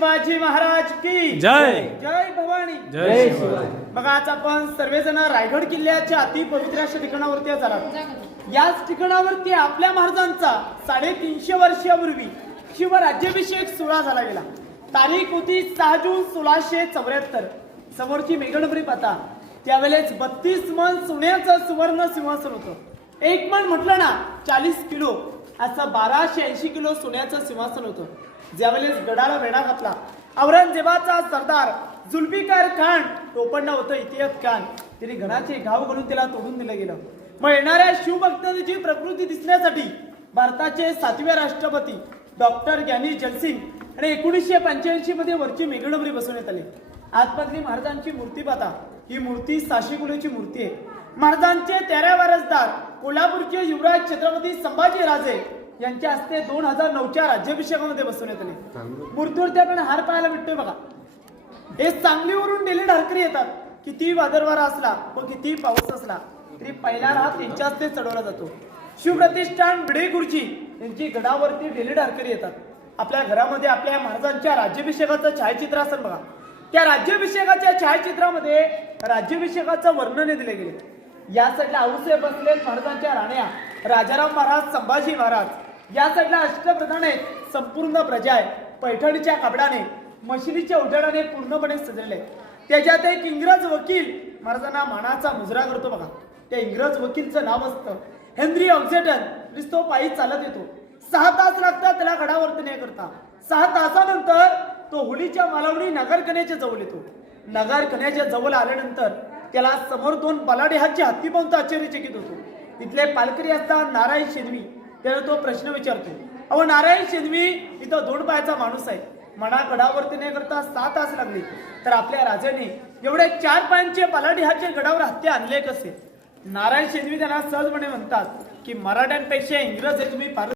शिवाजी महाराज की जय. जय भवानी. जय शिवाय. बघा आज आपण सर्वजण रायगड किल्ल्याच्या अति पवित्र अशा ठिकाणावरती आज आलात. याच ठिकाणावरती आपल्या महाराजांचा 350 वर्षापूर्वी शिवराज्याभिषेक सोहळा झाला गेला. तारीख होती 6 जून 1674. समोरची मेघडबरी पाता त्यावेळेस 32 मन सोन्याचं सुवर्ण सिंहासन होतं. एक मन म्हटलं ना 40 किलो असं 1280 किलो सोन्याचं सिंहासन होतं. ज्यावेळेस गडाला वेढा घातला औरंगजेबाचा सरदार जुल्फिकार खान टोपणला होतं इतिहास खान. त्यांनी गडाचे घाव घालून त्याला तोडून दिलं गेलं. मग येणाऱ्या शिवभक्तांची प्रकृती दिसण्यासाठी भारताचे 7वे राष्ट्रपती डॉक्टर ज्ञानी जलसिंग आणि 1985 मध्ये वरची मेघडबरी बसवण्यात आली. आतमधली महाराजांची मूर्ती पाहता ही मूर्ती 600 किलोची मूर्ती आहे. महाराजांचे 13 वारसदार कोल्हापूरचे युवराज छत्रपती संभाजी राजे यांच्या हस्ते 2009च्या राज्याभिषेकामध्ये बसवण्यात आले. मूर्तीवरती आपण हार पाहायला भेटतोय बघा. हे सांगलीवरून डेली ढारकरी येतात. किती वादळवारा असला व किती पाऊस असला तरी पहिला हात त्यांच्या हस्ते चढवला जातो. शिवप्रतिष्ठान भिडे गुरुजी यांची गडावरती डेली ढारकरी येतात. आपल्या घरामध्ये आपल्या महाराजांच्या राज्याभिषेकाचं छायाचित्र असेल बघा. त्या राज्याभिषेकाच्या छायाचित्रामध्ये राज्याभिषेकाचं वर्णन दिले गेले. या साईडला आऊसाहेब बसले महाराजांच्या राण्या राजाराम महाराज संभाजी महाराज. या साईडला अष्टप्रधान आहेत. संपूर्ण प्रजा आहे. पैठणीच्या कापडाने मशिलीच्या उजेडाने पूर्णपणे सजलेले. त्याच्यात एक इंग्रज वकील महाराजांना मानाचा मुजरा करतो बघा. त्या इंग्रज वकीलचं नाव असतं हेनरी ऑक्झेटन. तो पायी चालत येतो. 6 तास लागतात त्याला गडावरती नाही करता. 6 तासानंतर तो होलीच्या मालावरी नगरकन्याच्या जवळ येतो. नगरकन्याच्या जवळ आल्यानंतर त्याला समोर 2 बलाढ्य हातचे हत्ती पाहून तो आश्चर्यचकित होतो. तिथले पालकरी असतात नारायण शेनवी. त्याला तो प्रश्न विचारतो, अहो नारायण शेनवी इथं 2 पायाचा माणूस आहे. मना गडावरती नाही करता 6 तास लागले तर आपल्या राजाने एवढे 4 पायांचे बलाढ्य हातचे गडावर हत्ती आणले कसे? नारायण शेनवी त्यांना सहजपणे म्हणतात की मराठ्यांपेक्षा इंग्रज हे तुम्ही फार